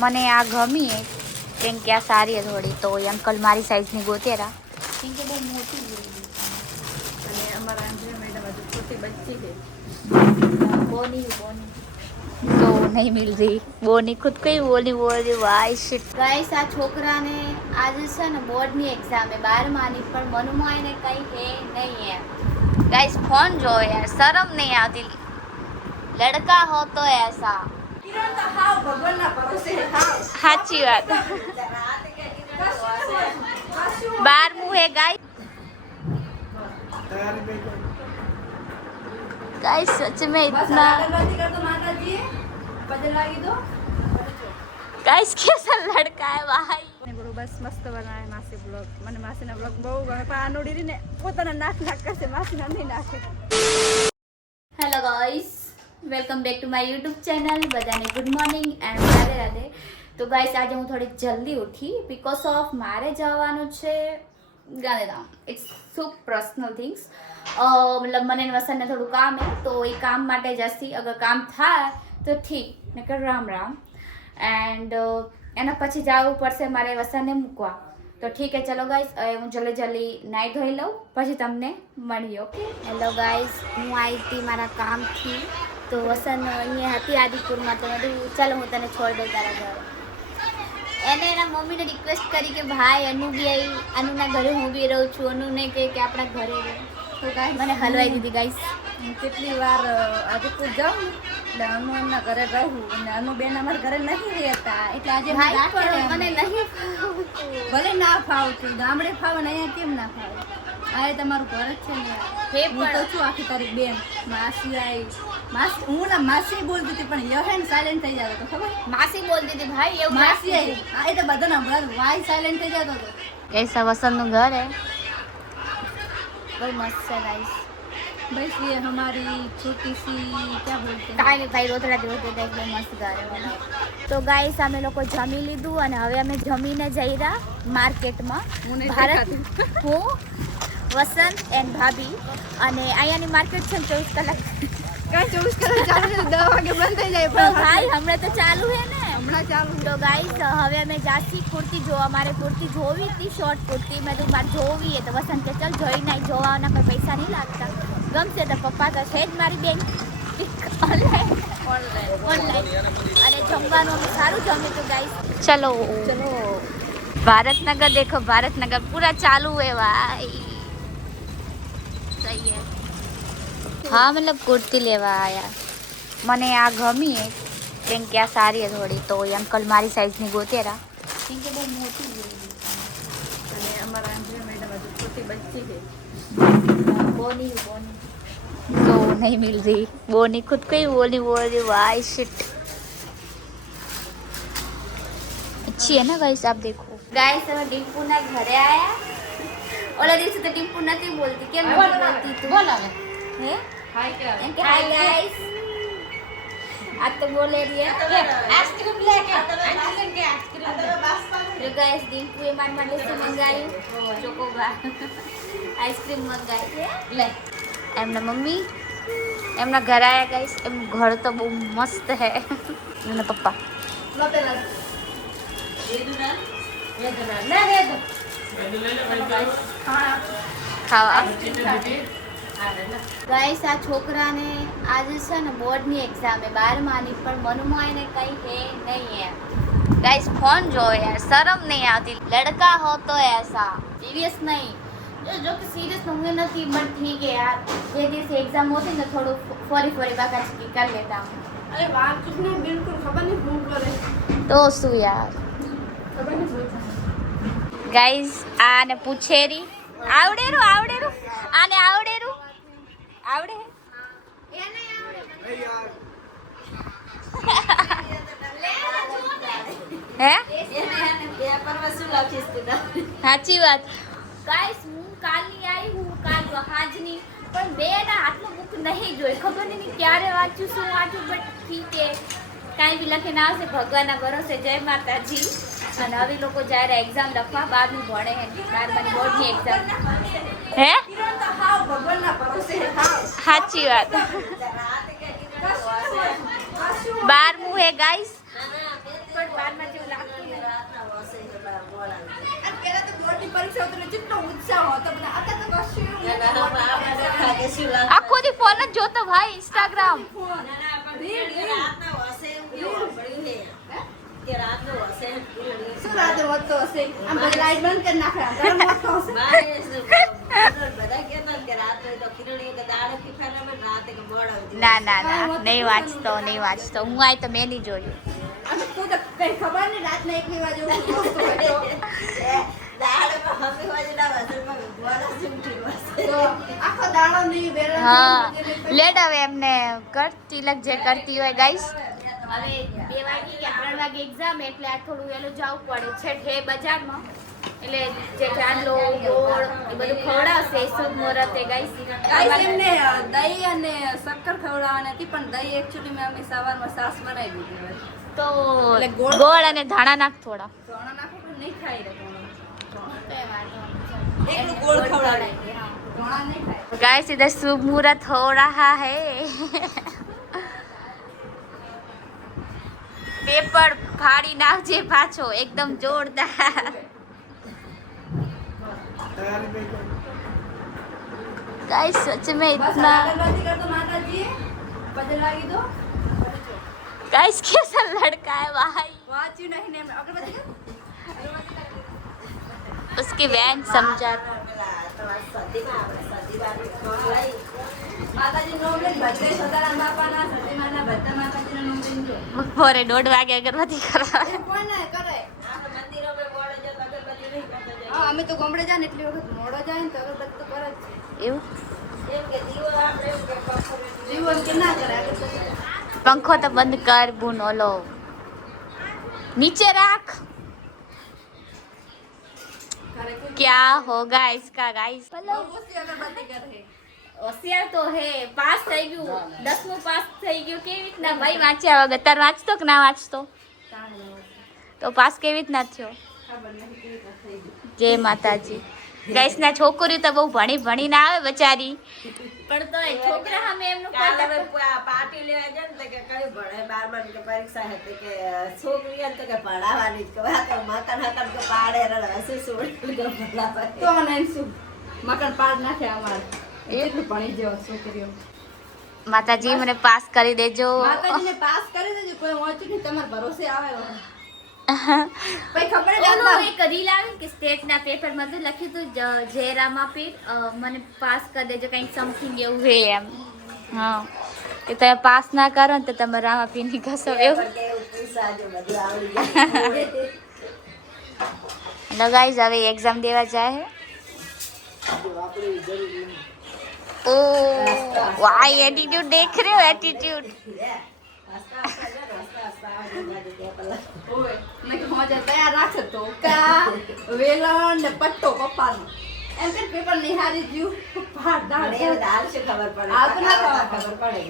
મને આ ગમી કેમ કે આ સારી થોડી તો એ અંકલ મારી સાઈઝની ગોતેરા કેમ કે બહુ મોટી અને અમારા અંજલિ મેડમ હજુ છોટી બચ્ચી છે બોની तो नहीं मिल रही बोनी खुद को ही बोली वाई शिट गाइस આ છોકરાને આજે છે ને બોર્ડની એક્ઝામ હે 12માની પણ મનુમાં એને કઈ હે નહીં હે गाइस फोन जो यार शर्म नहीं आती लड़का हो तो ऐसा સાચી વાત 12મું હે गाइस सच में इतना गाइस कैसा लड़का है भाई બસ મસ્ત બનાવે માસી બ્લોગ મને માસીના બ્લોગ બહુ ગમે પણ આ નોડીને પોતાના નાક કરશે માસીના નહીં નાખે hello guys welcome back to my YouTube channel બધાને good morning and Radhe Radhe તો ગાઈસ આજે હું થોડી જલ્દી ઉઠી બીકોઝ ઓફ મારે જવાનું છે Gandhidham it's so personal things મતલબ મને વસનને થોડું કામ હે તો એ કામ માટે જશી અગર કામ થાય તો ઠીક નકર રામ રામ એન્ડ એના પછી જવું પડશે મારે વસનને મૂકવા તો ઠીક હે ચલો ગાઈસ હું જલ્દી નાઈ ધોઈ લઉં પછી તમને મળીએ ઓકે હેલો ગાઈસ હું આવી હતી મારા કામથી તો વસન અહીંયા હતી આદિપુરમાં તો મેં ચાલો હું તને છોડી દઉં તારા ઘરે એને એના મમ્મીને રિક્વેસ્ટ કરી કે ભાઈ અનુ બી આવી અનુના ઘરે હું બી રહું છું અનુને કે આપણા ઘરે રહે તો ગાઈસ મને હલવાઈ દીધી ગાઈસ કેટલી વાર આદિપુર જાઉં એટલે અનુ એમના ઘરે રહું અને અનુ બેન અમારા ઘરે નહીં રહેતા એટલે આજે મને નહીં ફાવતું ભલે ના ફાવતું ગામડે ફાવે ને અહીંયા કેમ ના ફાવે આ તમારું ઘર જ છે ને હું તો છું આખી તારી બેન માસી આવી હું ના માસી બોલતી હતી પણ યહેન સાયલેન્ટ થઈ જતો તો ખબર માસી બોલતી હતી ભાઈ એવું માસી આવી હા એ તો બધાના હમણાં વાય સાયલેન્ટ થઈ જતો હતો कैसा वसंत घर है बहुत मस्त है गाइस बस ये हमारी छोटी सी क्या बोलते हैं કાંઈ નહીં ભાઈ રોતડા જોતે એકદમ મસ્ત ઘર है તો ગાઈસ અમે લોકો જમી લીધું અને હવે અમે જમીને જઈ રહ્યા માર્કેટમાં ભારત હું વસંત એન્ડ ભાભી અને અહીંયાની માર્કેટ છે 24 કલાક કાંઈ 24 કલાક ચાલુ છે 10 વાગે બંધ થઈ જાય પણ ભાઈ હમણાં તો ચાલુ હે ને હમણાં ચાલુ તો ગાઈસ હવે અમે જાસી કુર્તી જોવા મારે કુર્તી જોવી હતી શોર્ટ કુર્તી મેં તો મારે જોવી હે તો વસંત કે ચાલ જોઈ નાઈ જોવાના કોઈ પૈસા નહીં લાગતા ગમશે તો પપ્પા તો છે જ મારી બેન ઓનલાઈન અને જમવાનું અમે સારું જમ્યું હતું ગાઈસ ચલો भारतनगर देखो भारतनगर पूरा चालू है भाई सही है हाँ मतलब कुर्ती लेवा आया મને આ ગમી કેમ કે આ સારી હે થોડી તો એ અંકલ મારી સાઈઝની ગોતેરા કેમ કે બહુ મોટી અને અમારા અંજલિ મેડમ હજુ છોટી બચ્ચી છે બોની तो नहीं मिल रही बोनी खुद को ही बोली वाई शिट अच्छी है ना गाइस आप देखो गाइस હવે ડિમ્પુ ના ઘરે આયા ઓલા દિવસે તો ડિમ્પુ નથી બોલતી કેમ નથી બોલતી તું બોલ હવે હે હાય કે એમ કે હાય ગાइस આ તો બોલે રહી है આઈસ્ક્રીમ લે કે આઈસ્ક્રીમ કે આઈસ્ક્રીમ જો ગાइस ડિમ્પુ એ માર માટે શું મંગાયું ચોકોબાર આઈસ્ક્રીમ મંગાઈ છે લે એમના મમ્મી એમના ઘર આયા ગાइस એમ ઘર તો બહુ મસ્ત હે એમના પપ્પા લો પેલા ખાવા ગાઈસ આ છોકરાને આજે છે ને બોર્ડની એક્ઝામ હે 12માની પણ મનુમાં એને કઈ હે નહીં હે ગાઈસ ફોન જો યાર શરમ નહીં આવતી લड़का हो तो ऐसा सीरियस नहीं जो कि सीरियस होंगे નથી બટ ठीक है यार જે દિવસે એક્ઝામ હોતી ને થોડું ફરી બાકા ચીકી કરી લેતા અરે વાત કુછને બિલકુલ ખબર નહીં શું કરે તો શું યાર ખબર નહીં ગાઈસ આને પૂછેરી આવડેરું આને આવડેરું આવડે એને આવડે હે સાચી વાત ગાઈસ હું કાલની આવી હું કાલ હાજની પણ બેન આટલું બુક નહીં જોઈ ખબર નહીં ક્યારે વાંચ્યું શું વાંચ્યું બટ ઠીક છે કાંઈ બી લખીને આવશે ભગવાનના ભરોસે જય માતાજી અને હવે લોકો જ્યારે એક્ઝામ લખવા 12મી ભણે હે 12માની બોર્ડની એક્ઝામ હે સાચી વાત 12મું હે ગાઈસ પણ 12માં મત જોતો ભાઈ ઇન્સ્ટાગ્રામ. શું રાતે વધતો હશે? આમ બધી લાઈટ બંધ કરી નાખે. ગરમ વધતો હશે. ના ના ના નહીં વાંચતો હું આય તો મેં નહીં જોયું. આમ તો તું તો કઈ ખબર નહીં રાતના 1 વાગે ઉઠતો હોય તો આખો દાડો નહીં બેરણ હા લેટ હવે એમને કર તિલક જે કરતી હોય ગાઈસ. હવે 2 વાગે કે 3 વાગે એક્ઝામ એટલે આ થોડું વહેલું જવું પડે છે હે બજારમાં. એટલે જે ચાંદલો ગોળ એ બધું ખવડાવશે શુભ મુહૂર્તે ગાઈસ. ગાઈસ એમને દહીં અને શક્કર ખવડાવવાની હતી પણ દહીં એકચ્યુઅલી મેં અમે સવારમાં સાસ બનાવી દીધી હોય તો એટલે ગોળ અને ધાણા નાખ થોડા. સોના નાખો પણ નહીં ખાઈ રે કોણ એકલું ગોળ ખવડાવી સોના નહીં ખાય गाइस इधर शुभ मुहूर्त हो रहा है. पेपर फाड़ी नाखजे पाछो एकदम जोरदार. गाइस सच में બસ इतना અગરબત્તી કરતો માતાજી ભજન લાગી દો गाइस कैसा लड़का है भाई. વાંચ્યું નહીં ને એમ અગરબત્તી કર उसकी बहन समझा માતાજી નો બેન બધે સદારામ બાપાના સતીમાના બધા માતાજીના નો બેન જો बपोरे 1:30 वागे अगरबत्ती करा. એ કોણ ના કરે હા અમે તો ગામડે જાય ને એટલી વખત મોડો જાય ને તો અગરબત્તી તો કરે જ છે એવું જીવન કે ના કરે અગરબત્તી पंखो तो बंद कर बून ओलो नीचे रख. કરે કોઈ क्या होगा इसका गाइस. ઓછી અગરબત્તી કરે હોશિયાર તો હે પાસ થઈ ગયું 10મું પાસ થઈ ગયું કેવી રીતના ભાઈ વાંચ્યા વગર તાર વાંચતો કે ના વાંચતો તો પાસ કેવી રીતના થયો. ખબર નહીં કેવી રીતે થઈ ગયું જય માતાજી. ગાઈસ ના છોકરીઓ તો બહુ ભણી ના આવે બચારી પણ તો છોકરા સામે એમનું પાર્ટી લેવા જાય ને તો કે કઈ ભણે 12 કે પરીક્ષા હતી કે છોકરી તો કે ભણાવવાની જ કહે તો મકાન હકન તો પાડે રડે હસી છોડી તો ભણાવે તો મને એમ શું મકાન પાડ નાખે અમારે એટલું ભણી જેવો છોકરીઓ માતાજી મને પાસ કરી દેજો. માતાજીને પાસ કરી દેજો કોઈ વાંચ્યું નહીં તમારા ભરોસે આવે પછી ખબર જ ઓલું ના એક રીલ આવી કે સ્ટેટના પેપરમાં તો લખ્યું હતું જય રામાપીર મને પાસ કરી દેજો કંઈક સમથિંગ એવું હે એમ. હા કે તમે પાસ ના કરો ને તો તમે રામાપીર ની ઘસો એવું. પૈસા જો બધું આવડી જાય नो गाइस अभी एग्जाम देवा जाए है. ओ वाह एटीट्यूड देख रहे हो एटीट्यूड. ઓય મેં કે હોજે તૈયાર રાખે તો કા વેલણ ને પટ્ટો પપ્પાનો એમ કે પેપર નિહારી જ્યું પાડ દાડ એવું દાલ છે ખબર પડે આ તો ના ખબર પડે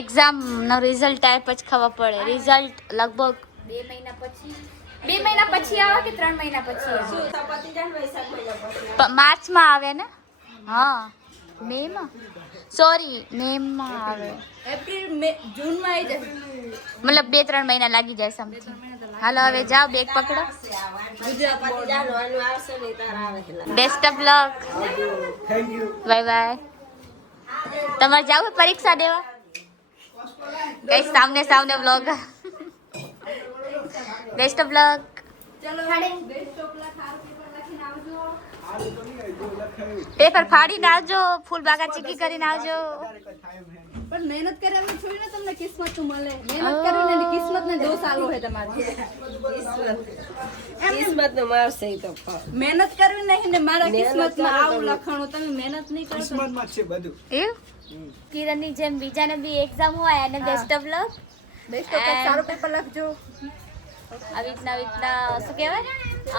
એક્ઝામ નો રિઝલ્ટ આવે પછી ખબર પડે. રિઝલ્ટ લગભગ 2 મહિના પછી 2 મહિના પછી આવે કે 3 મહિના પછી આવે. શું સપતિ જાન વૈશાખ મહિના પછી માર્ચમાં આવે ને. હા મે માં સોરી મે માં આવે એપ્રિલ મે જૂન માં આવી જશે મતલબ 2-3 મહિના લાગી જાય સમથિંગ. હાલો હવે જાઓ બેગ પકડો. ગુજરાત સપતિ જાન વાનું આવશે ને તાર આવે best of luck. Bye bye. તમારે જાવ પરીક્ષા દેવા કઈ સામને વ્લોગ. Best of luck. ચલો બેસ્ટ ઓફ લક હારું પેપર લખીને આવજો પેપર ફાડીને આવજો ફૂલબાગા ચીકી કરીને આવજો. પણ મહેનત કરે એમ થોડી ને તમને કિસ્મત નું મળે મહેનત કરીને ને કિસ્મત ને દોષ આલો હે તમારે કિસ્મત નો મારશે ઈ તો મહેનત કરવી નહીં ને મારા કિસ્મત માં આવું લખણું તમે મહેનત નહીં કરશો કિસ્મતમાં છે બધું. કિરણની જેમ બીજાને બી એક્ઝામ હોય અને best of luck. Best of luck સારું પેપર લખજો આવી રીતના શું કહેવાય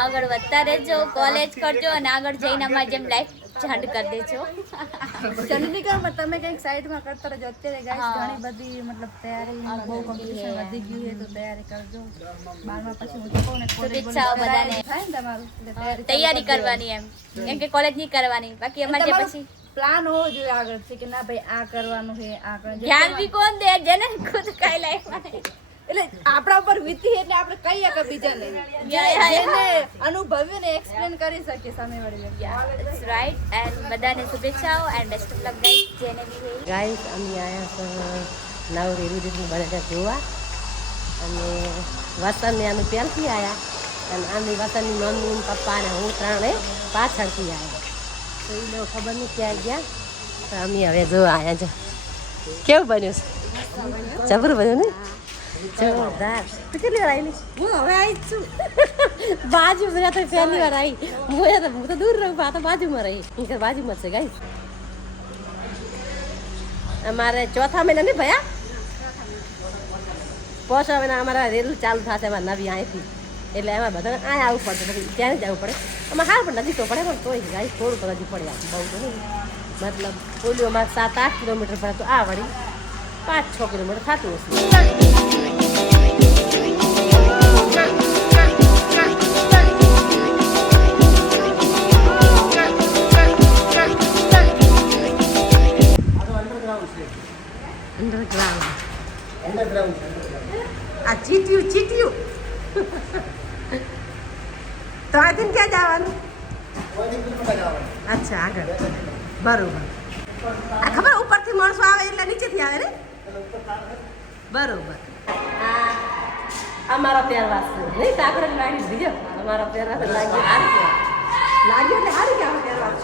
આગળ વધતા રહેજો કોલેજ કરજો અને આગળ જઈને અમારી જેમ લાઈફ ઝાડ કરી દેજો. ચંદીગઢમાં તમે કંઈક સાઈડમાં કરતા રહેજો અત્યારે ગાઈસ હા. ઘણી બધી મતલબ તૈયારી બહુ કોમ્પિટિશન વધી ગયું છે તો તૈયારી કરજો 12મા પછી હું તો કહું ને college શુભેચ્છાઓ બોલેજ બધાને. થાય ને તમારું એટલે તૈયારી કરવાની એમ કેમ કે કોલેજ નહીં કરવાની બાકી અમારે જે પછી પ્લાન હોવો જોઈએ આગળ છે કે ના ભાઈ આ કરવાનું છે આ કરવાનું છે. ધ્યાન બી કોણ દે જેને ખુદ કઈ લાઈફમાં નહીં. એટલે આપણા ઉપર વીતી એટલે આપણે કહીએ કે બીજાને જેને અનુભવ્યું ને એક્સપ્લેન કરી શકીએ સામેવાળી વ્યક્તિ. That's right. And બધાને શુભેચ્છાઓ and best of luck guys. જેને બી હોય. ગાઈસ અમે આયા તો નવ રેડી બધા જોવા અને વતનને અમે પહેલથી આવ્યા અને અમે વતનની મમ્મી પપ્પા ને હું ત્રણે પાછળથી આવ્યા તો એ લોકો ખબર નહીં ક્યાં ગયા તો અમે હવે જોવા આવ્યા છે. કેવું બન્યું છે? જબરું બન્યું ને? જોરદાર. તું કેટલી વાર આવેલી? હું હવે આવી જ છું. બાજુ બધા તો પહેલી વાર આવી. હું તો દૂર રહું આ તો બાજુમાં રહી. બાજુમાં છે ગાઈસ. અમારે ચોથા મહિના નહીં ભયા પોષા મહિના અમારા રેલ ચાલુ થશે અમારે નવી અહીંથી એટલે એમાં બધાને અહીં આવવું પડશે પછી ત્યાં જ આવવું પડે આમાં હાર પણ નજીક તો પડે પણ તોય ગાય થોડું તો નજીક પડે બહુ તો નહીં મતલબ ઓલું અમારે 7-8 કિલોમીટર પડે તો આ વળી 5-6 કિલોમીટર થતું હશે. અંડરગ્રાઉન્ડ આ ચીટ્યું તો અહીંથી ક્યાં જવાનું? અચ્છા આગળ બરોબર. આ ખબર ઉપરથી માણસો આવે એટલે નીચેથી આવે ને બરોબર. અમારા પહેરવાસ છે નહીં તાકરે લાગી દીજો અમારા પહેરવાસ લાગ્યો લાગ્યો એટલે સારું કે આમ પહેરવાસ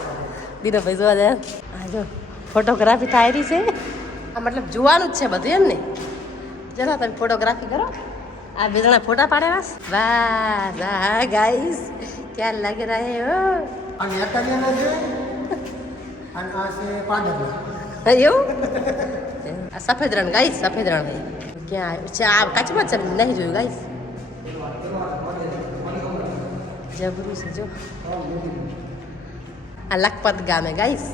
દીનો ભાઈ જોવા જાય હા જો ફોટોગ્રાફી થાય રહી છે આ મતલબ જોવાનું જ છે બધું એમ ને જરા તમે ફોટોગ્રાફી કરો આ બે જણા ફોટા પાડ્યા વાહ વાહ ગાઈસ ક્યાં લાગી રહે હો અને અટાલિયાના છે અને આ છે પાડરના એવું આ સફેદ રણ ગાઈસ સફેદ રણ ક્યાં છે આ કચ્છમાં છે નહીં જોયું ગાઈસ જબરું છે જો આ લખપત ગામે ગાઈસ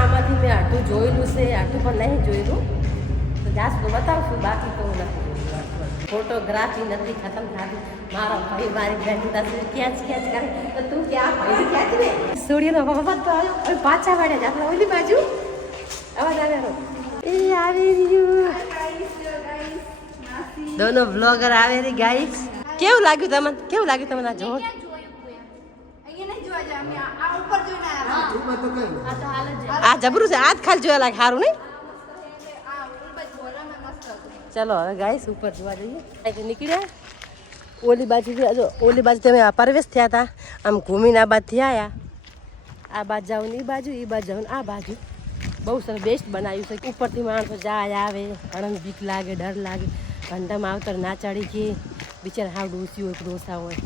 આમાંથી મેં આટલું જોયેલું છે આટલું પણ નહીં જોયેલું તો જાસ તો બતાવશું બાકી તો નથી ફોટોગ્રાફી નથી ખતમ થતી મારા ભાઈ મારી બેન ખેંચ કરે તો તું ક્યાં ભાઈ ખેંચ ને સૂર્યનો બાબા તો આવ્યો પાછા વાળ્યા આપણે ઓલી બાજુ અવાજ આવ્યો એ આવી રહ્યું દોનો બ્લોગર આવે રે ગાઈસ કેવું લાગ્યું તમને આ જો અહીંયા નહીં જોવા જાય અમે આ ઉપર જોઈને આવ્યા. આ જબરું છે આજ ખાલી જોયા લાગે સારું નહીં આ ઉપર જોવામાં મસ્ત હતું. ચલો હવે ગાઈસ ઉપર જોવા જઈએ અહીંથી નીકળ્યા ઓલી બાજુ તમે આ પરવેશ થયા હતા આમ ઘૂમીને આ બાજુથી આવ્યા આ બાજુ જાવ ને એ બાજુ જાવ ને આ બાજુ બહુ સરસ બેસ્ટ બનાવ્યું છે ઉપરથી માણસો જાય આવે ઘણા બીક લાગે ડર લાગે ઘંટામાં આવતર ના ચડી કે બિચારા હાવ ડોસી હોય ડોસા હોય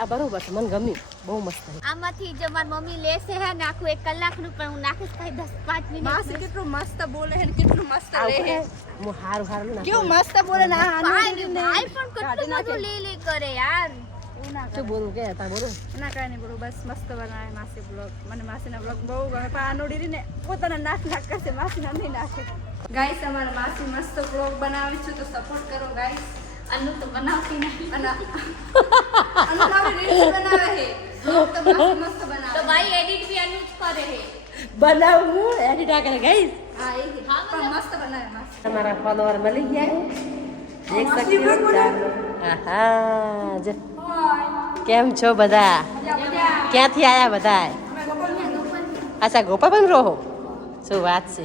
આ બરોબર છે મને ગમ્યું બહુ મસ્ત છે. આમાંથી જો મારી મમ્મી લેશે હે નાખું 1 કલાકનું પણ હું નાખીશ કઈ 10-5 મિનિટ. માસી કેટલું મસ્ત બોલે છે ને કેટલું મસ્ત લે છે. હું હારું કેવું મસ્ત બોલે ને આ ભાઈ ભાઈ પણ કેટલું બધું લે કરે યાર. શું બોલું કે હતા બોલું ના કાંઈ નહીં બોલું બસ મસ્ત બનાવે માસી બ્લોગ મને માસીના બ્લોગ બહુ ગમે પણ આ નોડી ને પોતાના નાક કરશે માસીના નહીં નાખે. ગાઈસ અમારા માસી મસ્ત બ્લોગ બનાવે છે તો સપોર્ટ કરો ગાઈસ. અનુ તો બનાવતી નથી અને રીલ્સ બનાવે છે બ્લોગ તો માસી મસ્ત તો બનાવે. ભાઈ એડિટ બી અનુ જ કરે હે. બનાવું એડિટ આ કરે ગાઈસ હા એ પણ મસ્ત બનાવે માસી. તમારા ફોલોવર મળી ગયા દેખ શકતી હો આહા જો કેમ છો બધા ક્યાંથી આયા બધા અચ્છા ગોપાલ પણ રહો શું વાત છે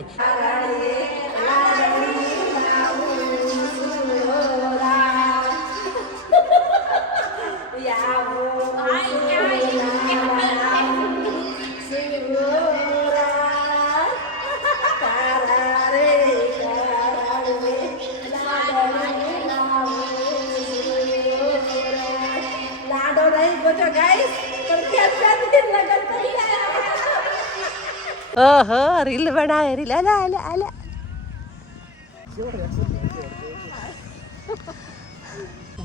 ઓહો રીલ બનાવે રીલ અલા અલા અલા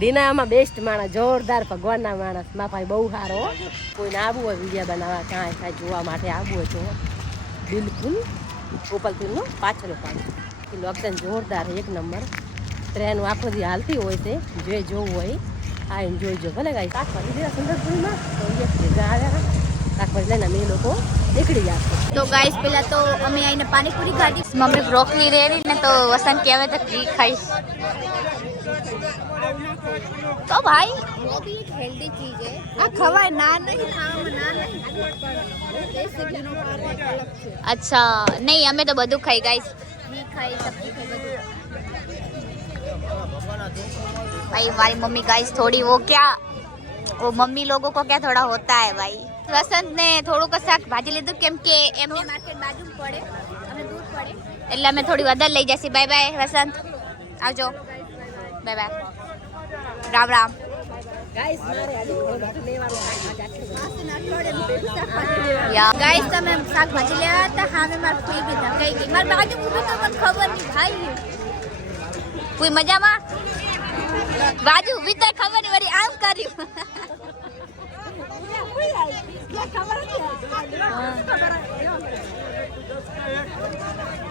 દિનામાં બેસ્ટ માણસ જોરદાર ભગવાનના માણસ મા ભાઈ બહુ સારો કોઈને આવવું હોય વિડીયો બનાવવા કાંઈ કાંઈ જોવા માટે આવવું હોય તો બિલકુલ ગોપાલપુરનો પાછળ પાડે એ લોકેશન જોરદાર એક નંબર ટ્રેન આખો દી હાલતી હોય છે જે જોવું હોય આ એન્જોય જો ભલે ગાઈ શાકભાજી જેવા સુંદરપુરમાં તો એક ભેગા આવ્યા શાકભાજી લઈને અમે એ લોકો નીકળી ગયા. તો ગાઈસ પેલા તો અમે આઈને પાણીપુરી ખાધી મમ્મી બ્રોકલી રેડી ને તો વસંત કહેવે તો ઘી ખાઈશ तो भाई वो भी एक हेल्दी चीज है आ खवाय ना नहीं ખાવામાં ના નહીં પણ દેશી ઘીનો પાક અલગ છે अच्छा नहीं हमें तो બધું ખાઈ गाइस मी खाई सब्जी खाई બધું भाई हमारी मम्मी गाइस थोड़ी वो क्या वो मम्मी लोगों को क्या थोड़ा होता है भाई वसंत ने થોડું કસાક ભાજી લીધું કેમ કે એમને માર્કેટ બાજુ પડે અને દૂર પડે એટલે અમે થોડી વધારે લઈ જશે બાય બાય વસંત આવજો bye bye Ram Ram guys મારે આજે ઘણું બધું લેવાનું गाइस તમે શાકભાજી લેવા હતા હા મેં માર કોઈ બી ધકાઈ ગઈ માર બાજુ ઊભી તો મને ખબર નહીં ભાઈ કોઈ મજામાં બાજુ ઊભી તો ખબર નહીં વળી આમ કર્યું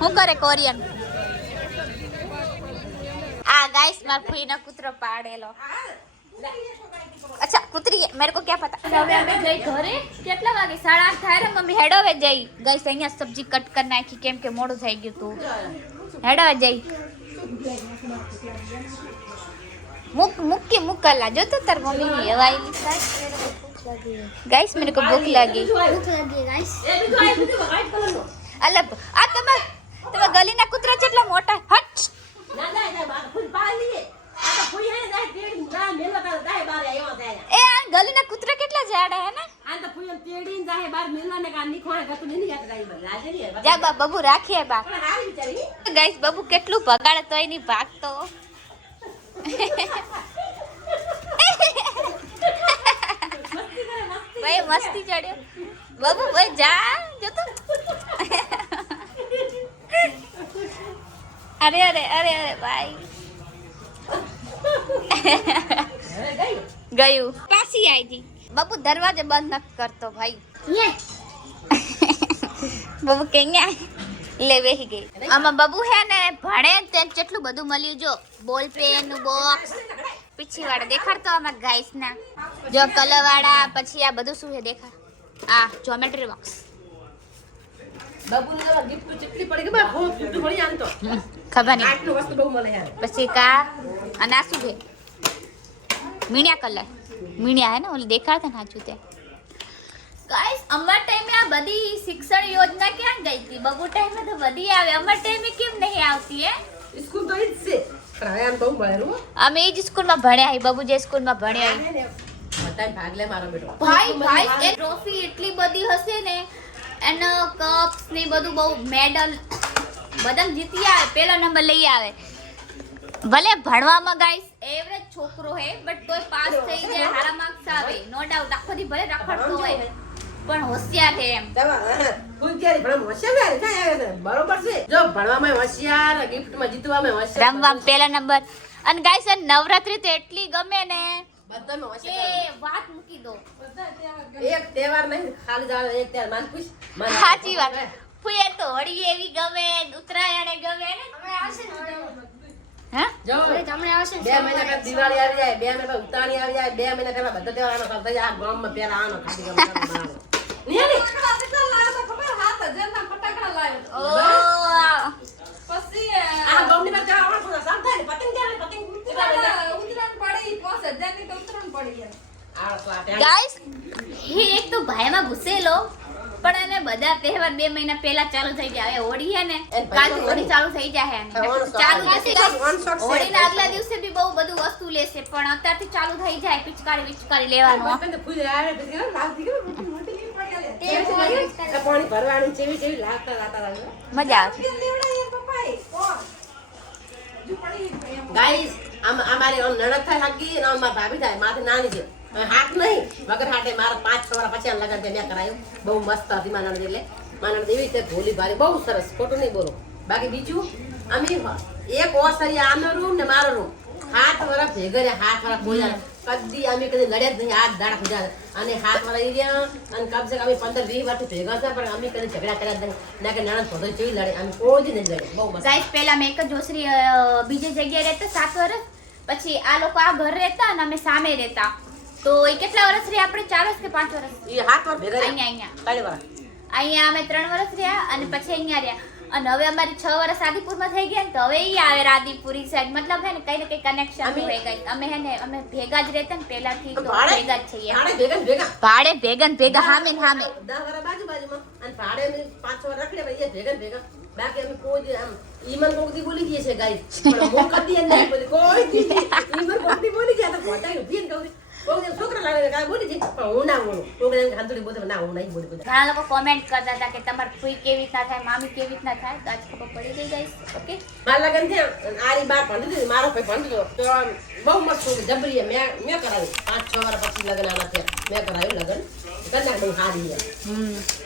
હું કરે કોરિયન आ गाइस मार फुई ना कुतरो पाड़ेलो अच्छा कुतरी है मेरे को क्या पता હવે અમે ગઈ ઘરે કેટલા વાગે 8:30 થાય રે મમ્મી હેડોવે જઈ ગાઈસ અહીંયા સબ્જી કટ કરી નાખી કેમ કે મોડું થઈ ગયું તું હેડોવે જઈ मुक्कला जो तो तर मम्मी हवाई गाइस मेरे को भूख लगी गाइस अलग आ તમે ગલીના કૂતરા કેટલા મોટા હટ એ આ ગલીના કૂતરા કેટલા જાડા હે ને જા બબુ રાખીએ બા ગાઈસ બબુ કેટલું ભગાડે તોય નહીં ભાગતો ભાઈ મસ્તી ચડ્યો બાબુ ભાઈ જા જો તો અરે અરે અરે અરે ભાઈ ગયું પાછી આવી જી બાબુ દરવાજો બંધ ન કરતો ભાઈ બાબુ કેન્યા લે બેહી ગઈ આમાં બાબુ હે ને ભણે તે કેટલું બધું મળ્યું જો બોલ પેન નું બોક્સ પીછી વાળા દેખાડતો આમાં ગાઈસ ના જો કલર વાળા પછી આ બધું શું છે દેખાડ આ જ્યોમેટ્રી બોક્સ બાબુને તો ગિફ્ટ કેટલી પડી ગઈ બા હો ગિફ્ટ મળી આન તો ખબર નહીં આટલું વસ્તુ બહુ મળે યાર પછી કા અને આ શું છે મીણિયા કલર મીણિયા હે ને ઓલી દેખાડતા ને હાચું તે ગાઈસ અમાર ટાઈમે આ બધી શિક્ષણ યોજના ક્યાં ગઈ હતી બબુ ટાઈમે તો બધી આવે અમાર ટાઈમે કેમ નહીં આવતી હે સ્કૂલ તો ઈ જ છે પણ હવે આમ બહુ મળેલું અમે એ જ સ્કૂલમાં ભણ્યા હી બબુ જે સ્કૂલમાં ભણ્યા હી બધા ભાગ લે મારો બેટો ભાઈ એ ટ્રોફી એટલી બધી હશે ને એનો કપ્સ ને બધું બહુ મેડલ બધા જીતી આવે પહેલો નંબર લઈ આવે ભલે ભણવામાં ગાઈસ એવરેજ છોકરો હે બટ તોય પાસ થઈ જાય સારા માર્ક્સ આવે નો ડાઉટ આખો દી ભલે રખડતો હોય પણ હોશિયાર છે એમ ફૂલ ક્યારે ભણવા હોશિયાર કાઈ આવે છે બરોબર છે જો ભણવામાં હોશિયાર ગિફ્ટમાં જીતવામાં હોશિયાર રમવામાં પહેલા નંબર અને ગાઈસ નવરાત્રી તો એટલી ગમે ને બધામાં કે હોશિયાર વાત મૂકી દો એક તહેવાર નહીં ખાલી જાવ એક તહેવાર માન પૂછ સાચી વાત ફુયે તો હોળી એવી ગમે ઉત્તરાયણ ગમે ને હે જો 2 મહિના પહેલા દિવાળી આવી જાય 2 મહિના પહેલા ઉત્તરાયણ આવી જાય 2 મહિના પહેલા બધા તહેવાર આનો કરતા જાય આ ગામમાં પહેલા આનો ખાલી ગામ બનાવે નહીં ઓ પછી આ ગામની બાર જવા આવવાનું સામ થાય ને પતંગ ક્યારે પતંગ ઉતરાણ પડી 5000 ની તો ઉતરાણ પડી ગયા આ સ્વાટે ગાઈસ હે એક તો ભાઈમાં ઘુસેલો પણ એને બધા તહેવાર 2 મહિના પહેલા ચાલુ થઈ ગયા હવે હોળી હે ને કાલથી હોળી ચાલુ થઈ જાય હે ચાલુ થશે હોળીના આગલા દિવસે બી બહુ બધું વસ્તુ લેશે પણ અત્યારથી ચાલુ થઈ જાય પિચકારી લેવાનું બપન તો ફૂલ આવે પછી લાવતી કે મોટી પડી પાણી ભરવાનું જેવી જેવી લાગતા લાગે મજા આવે ગાઈસ અમારે નણદ થાય લાગી અને અમાર ભાભી થાય માથે નાની છે હાથ નહીં વગર હાથે મારા 5-6 વર્ષ પછી લગન મેં કરાયું બહુ મસ્ત હતી માનણ એટલે માનણ એવી રીતે ભોલી ભારી બહુ સરસ ખોટું નહીં બોલો બાકી બીજું અમે એક ઓસરી આનો રૂમ ને મારો રૂમ 7 વર્ષ ભેગા 7 વર્ષ બોલ્યા કદી અમે કદી લડ્યા જ નહીં હાથ દાડા ખુજા અને 7 વર્ષ રહ્યા અને કમ સે કમ 15-20 વર્ષ ભેગા હતા પણ અમે કદી ઝઘડા કર્યા જ નહીં ના કે નણંદ ભોડો જેવી લડે અમે કોઈ જ નહીં લડે બહુ મસ્ત ગાઈસ પહેલા મેં એક જ જોસરી બીજી જગ્યાએ રહેતા 7 વર્ષ પછી આ લોકો આ ઘર રહેતા અને અમે સામે રહેતા તો એ કેટલા વર્ષ રહ્યા આપણે 4 વર્ષ કે 5 વર્ષ એ 7 વર્ષ ભેગા અહીંયા 3 વર્ષ અહીંયા અમે 3 વર્ષ રહ્યા અને પછી અહીંયા રહ્યા અને હવે અમારી 6 વર્ષ આદિપુરમાં થઈ ગયા ને તો હવે ઈ આવે આદિપુરી સાઈડ મતલબ હે ને કઈ ને કઈ કનેક્શન હોય ગઈ અમે હે ને અમે ભેગા જ રહેતા ને પહેલાથી તો ભેગા જ છીએ ભાડે ભેગા ને ભેગા હામે ને હામે 10 વર્ષ બાજુમાં અને ભાડે અમે 5-6 વર્ષ રખડ્યા પણ એ ભેગા ને ભેગા બાકી અમે કોઈ જ આમ ઈમન કોકથી બોલી ગઈ છે ગાઈસ પણ મોકતી નહીં બોલી કોઈ ઈમન કોકથી બોલી ગયા તો મોટા ઉભી ને કહું કોઈ છોકરા લાગે કાય બોલી છે પણ હું ના બોલું કોઈ એમ હાંધડી બોલે ના હું નહીં બોલી બધા ઘણા લોકો કોમેન્ટ કરતા હતા કે તમાર ફૂઈ કેવી રીતના થાય મામી કેવી રીતના થાય તો આજ ખબર પડી ગઈ ગાઈસ ઓકે મારા લગન છે આરી બાર ભણતી હતી મારો ભાઈ ભણતો તો બહુ મસ્ત છોકરી જબરી મેં કરાવ્યું 5-6 વર્ષ પછી લગન આના થયા મેં કરાવ્યું લગન કન્યા બહુ સારી છે